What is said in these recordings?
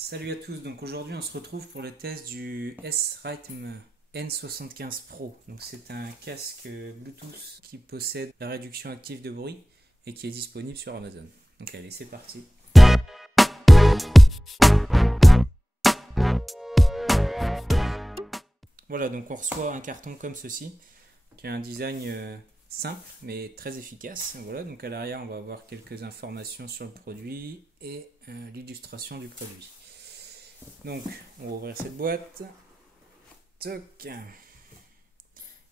Salut à tous, donc aujourd'hui on se retrouve pour le test du S-Rhythm N75 Pro. Donc c'est un casque Bluetooth qui possède la réduction active de bruit et qui est disponible sur Amazon. Donc allez, c'est parti. Voilà, donc on reçoit un carton comme ceci, qui a un design simple mais très efficace. Voilà, donc à l'arrière on va avoir quelques informations sur le produit et l'illustration du produit. Donc on va ouvrir cette boîte. Toc.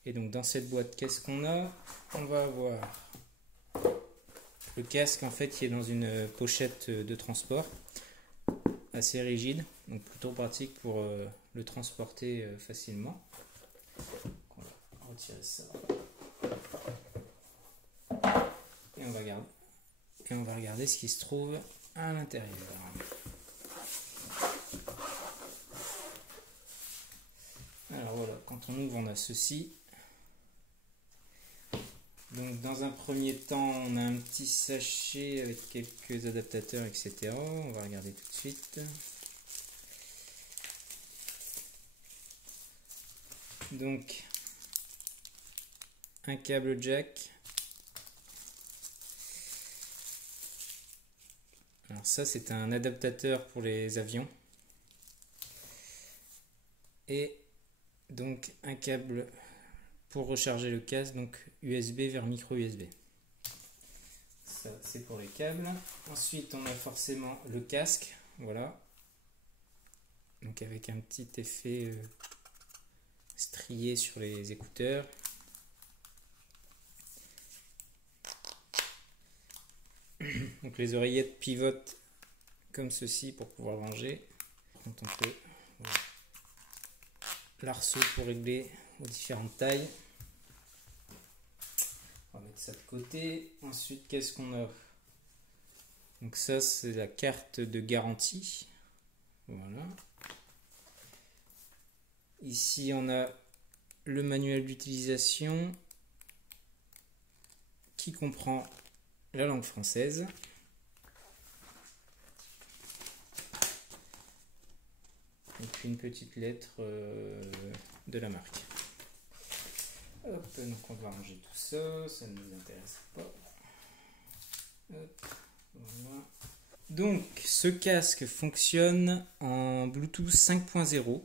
Et donc dans cette boîte, qu'est-ce qu'on a? On va avoir le casque en fait qui est dans une pochette de transport assez rigide, donc plutôt pratique pour le transporter facilement. On va retirer ça. Et on va regarder ce qui se trouve à l'intérieur. Alors voilà, quand on ouvre, on a ceci. Donc dans un premier temps, on a un petit sachet avec quelques adaptateurs, etc. On va regarder tout de suite. Donc un câble jack. Alors ça, c'est un adaptateur pour les avions. Et donc un câble pour recharger le casque, donc USB vers micro USB. Ça, c'est pour les câbles. Ensuite, on a forcément le casque, voilà. Donc avec un petit effet strié sur les écouteurs. Donc les oreillettes pivotent comme ceci pour pouvoir ranger. Quand on peut, voilà. L'arceau pour régler aux différentes tailles. On va mettre ça de côté. Ensuite, qu'est-ce qu'on a? Donc ça, c'est la carte de garantie. Voilà. Ici, on a le manuel d'utilisation qui comprend la langue française. Et puis une petite lettre de la marque. Hop, donc on va ranger tout ça, ça ne nous intéresse pas. Hop, voilà. Donc ce casque fonctionne en Bluetooth 5.0.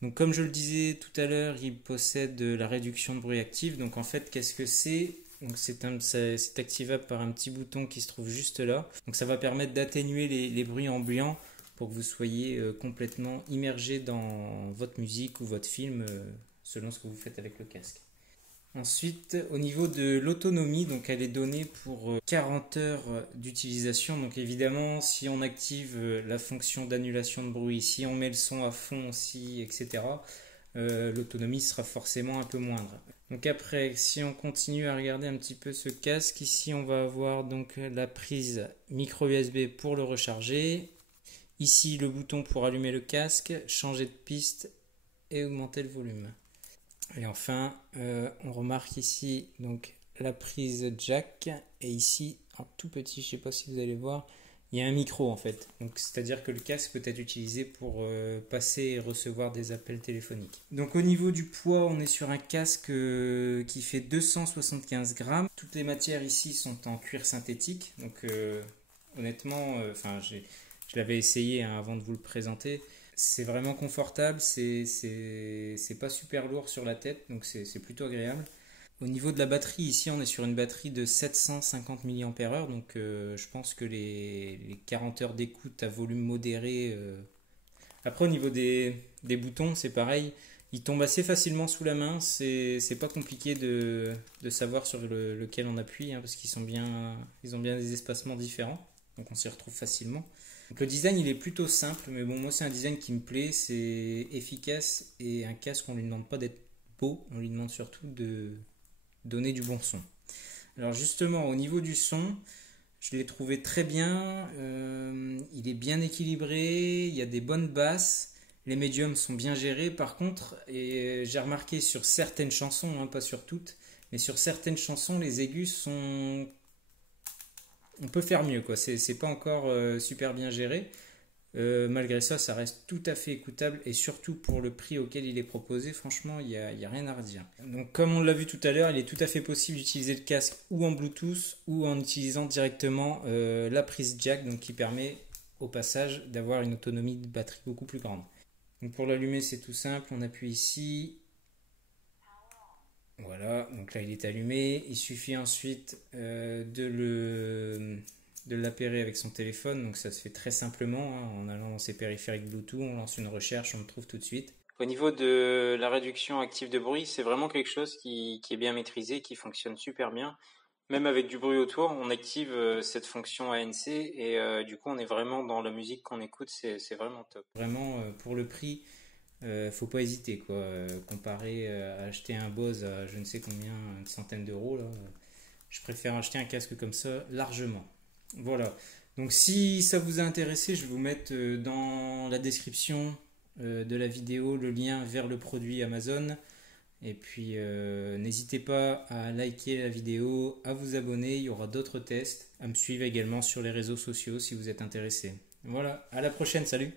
Donc comme je le disais tout à l'heure, il possède la réduction de bruit active. Donc en fait, qu'est-ce que c'est? Donc c'est activable par un petit bouton qui se trouve juste là. Donc ça va permettre d'atténuer les bruits ambiants pour que vous soyez complètement immergé dans votre musique ou votre film selon ce que vous faites avec le casque. Ensuite, au niveau de l'autonomie, donc elle est donnée pour 40 heures d'utilisation. Donc évidemment, si on active la fonction d'annulation de bruit, si on met le son à fond aussi, etc., l'autonomie sera forcément un peu moindre. Donc après, si on continue à regarder un petit peu ce casque, ici on va avoir donc la prise micro USB pour le recharger. Ici, le bouton pour allumer le casque, changer de piste et augmenter le volume. Et enfin, on remarque ici donc la prise jack. Et ici, en tout petit, je ne sais pas si vous allez voir, il y a un micro en fait. Donc, c'est-à-dire que le casque peut être utilisé pour passer et recevoir des appels téléphoniques. Donc, au niveau du poids, on est sur un casque qui fait 275 grammes. Toutes les matières ici sont en cuir synthétique. Donc, honnêtement, je l'avais essayé avant de vous le présenter. C'est vraiment confortable, c'est pas super lourd sur la tête, donc c'est plutôt agréable. Au niveau de la batterie, ici on est sur une batterie de 750 mAh, donc je pense que les 40 heures d'écoute à volume modéré. Après au niveau des boutons, c'est pareil, ils tombent assez facilement sous la main, c'est pas compliqué de savoir sur lequel on appuie, hein, parce ils ont bien des espacements différents, donc on s'y retrouve facilement. Donc le design il est plutôt simple, mais bon, moi c'est un design qui me plaît, c'est efficace et un casque on lui demande pas d'être beau, on lui demande surtout de donner du bon son. Alors justement au niveau du son, je l'ai trouvé très bien, il est bien équilibré, il y a des bonnes basses, les médiums sont bien gérés. Par contre, et j'ai remarqué sur certaines chansons, hein, pas sur toutes, mais sur certaines chansons les aigus sont... On peut faire mieux, quoi. C'est pas encore super bien géré. Malgré ça, ça reste tout à fait écoutable et surtout pour le prix auquel il est proposé, franchement, il y a rien à redire. Donc comme on l'a vu tout à l'heure, il est tout à fait possible d'utiliser le casque ou en Bluetooth ou en utilisant directement la prise jack, donc qui permet au passage d'avoir une autonomie de batterie beaucoup plus grande. Donc pour l'allumer, c'est tout simple, on appuie ici. Voilà, donc là il est allumé. Il suffit ensuite de l'appairer avec son téléphone, donc ça se fait très simplement, hein, en allant dans ses périphériques Bluetooth, on lance une recherche, on le trouve tout de suite. Au niveau de la réduction active de bruit, c'est vraiment quelque chose qui est bien maîtrisé, qui fonctionne super bien. Même avec du bruit autour, on active cette fonction ANC et du coup on est vraiment dans la musique qu'on écoute, c'est vraiment top. Vraiment pour le prix, faut pas hésiter quoi. Comparé à acheter un Bose à je ne sais combien, une centaine d'euros là, je préfère acheter un casque comme ça largement. Voilà. Donc si ça vous a intéressé, je vais vous mettre dans la description de la vidéo le lien vers le produit Amazon. Et puis n'hésitez pas à liker la vidéo, à vous abonner, il y aura d'autres tests, à me suivre également sur les réseaux sociaux si vous êtes intéressé. Voilà, à la prochaine, salut!